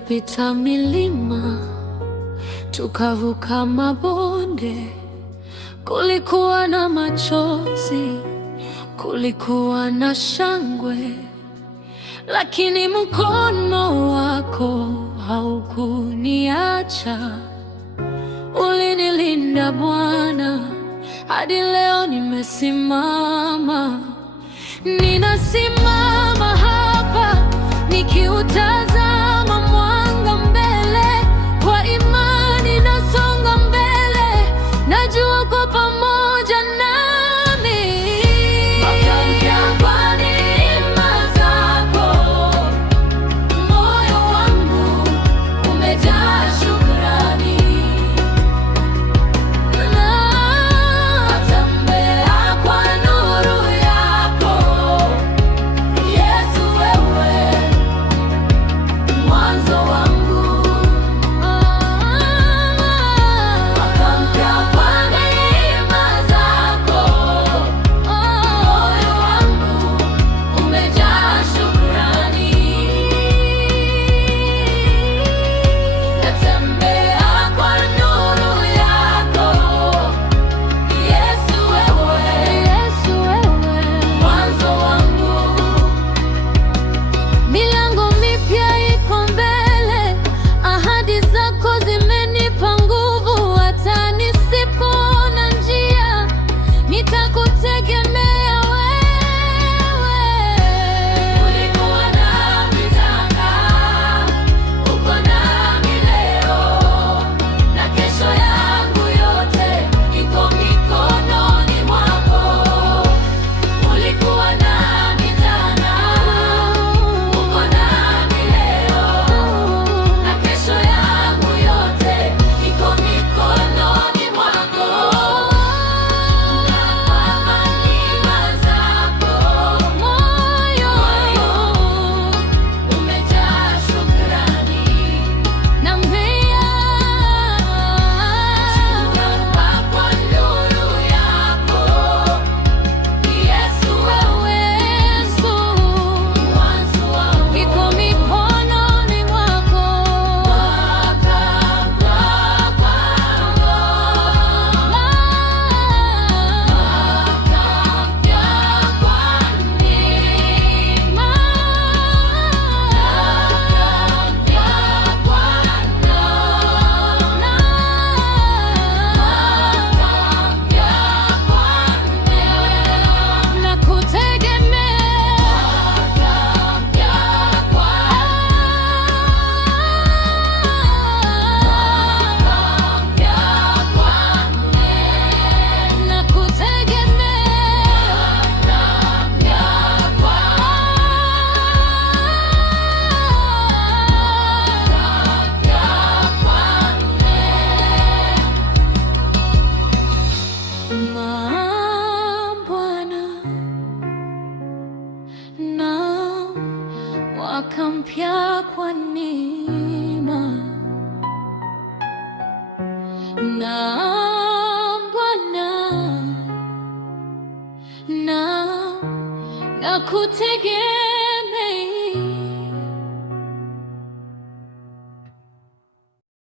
Tulipita milima, tukavuka mabonde. Kulikuwa na machozi, kulikuwa na shangwe, lakini mkono wako haukuniacha. Ulinilinda Bwana, hadi leo nimesimama. Ninasimama hapa nikiutazama mwanga mbele, kwa imani nasonga mbele, najua uko pamoja nami. Asante kwa neema zako, moyo wangu umejaa shukrani. Natembea kwa nuru yako, Yesu, wewe mwanzo wangu. Asante kwa neema zako, moyo wangu umejaa shukrani. Natembea kwa nuru yako, Yesu, wewe mwanzo wangu. Milango mipya iko mbele, ahadi zako zimenipa nguvu. Hata nisipoona njia, nitakutegemea wewe. Ulikuwa nami jana, uko nami leo, na kesho yangu yote iko mikononi mwako. Ulikuwa nami jana, uko nami leo, na kesho yangu yote iko mikononi mwako. Neema zako, moyo umejaa shukrani. Nambia kwa nuru yako, Yesu, wewe mwanzo wangu, iko mikononi mwako. Mwaka mpya kwa neema, naam Bwana, nakutegemea.